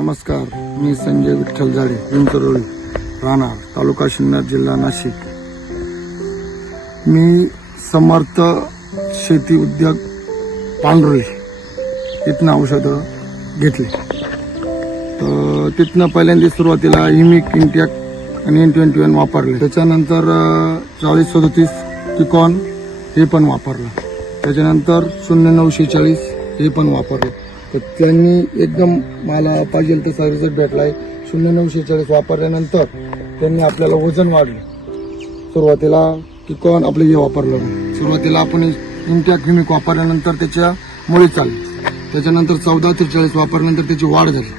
नमस्कार मी संजय विठ्ठल जाडे विंचरोळी राहणार तालुका शिन्नर जिल्हा नाशिक. मी समर्थ शेती उद्योग पांढरोळी इथनं औषधं घेतली. तर तिथनं पहिल्यांदा सुरुवातीला इमिक इंटॅक आणि एन ट्वेंटी वन वापरले. त्याच्यानंतर चाळीस सदतीस टिकॉन हे पण वापरलं. त्याच्यानंतर शून्य नऊशे चाळीस हे पण वापरलं. तर त्यांनी एकदम मला पाहिजे तसा रिझल्ट भेटलाय. शून्य नऊशे चाळीस वापरल्यानंतर त्यांनी आपल्याला वजन वाढलं. सुरुवातीला टिकॉन आपलं हे वापरलं. सुरुवातीला आपण इंटॅक हिमिक वापरल्यानंतर त्याच्या मुळी चालली. त्याच्यानंतर चौदा ते चाळीस वापरल्यानंतर त्याची वाढ झाली.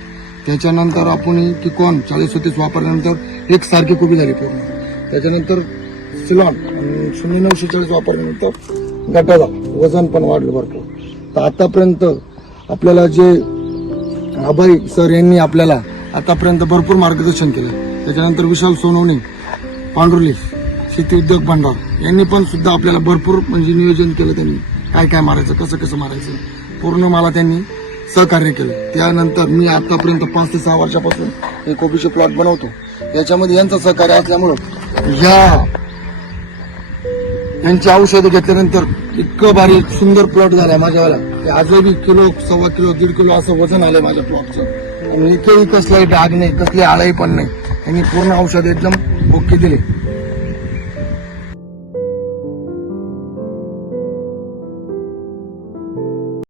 त्याच्यानंतर आपण टिकॉन चाळीस सत्तीस वापरल्यानंतर एक सारखी कुबी झाली पूर्ण. त्याच्यानंतर सिलॉन आणि शून्य नऊशे चाळीस वापरल्यानंतर गटा झाला. वजन पण वाढलं भरपूर. तर आतापर्यंत आपल्याला जे अभय सर यांनी आपल्याला आतापर्यंत भरपूर मार्गदर्शन केलं. त्याच्यानंतर विशाल सोनवणे पांढरुली शेती उद्योग भंडार यांनी पण सुद्धा आपल्याला भरपूर म्हणजे नियोजन केलं त्यांनी. काय काय मारायचं कसं कसं मारायचं पूर्ण मला त्यांनी सहकार्य केलं. त्यानंतर मी आतापर्यंत पाच ते सहा वर्षापासून हे कोबीचे प्लॉट बनवतो. याच्यामध्ये यांचं सहकार्य असल्यामुळं या यांची औषधं घेतल्यानंतर इतकं भारी सुंदर प्लॉट झाला माझ्यावाला ते आजही किलो सव्वा किलो दीड किलो असं वजन आलंय माझ्या प्लॉटचं आणि एकही कसलाही डाग नाही कसली आळाई पण नाही. यांनी पूर्ण औषध एकदम ओके दिले.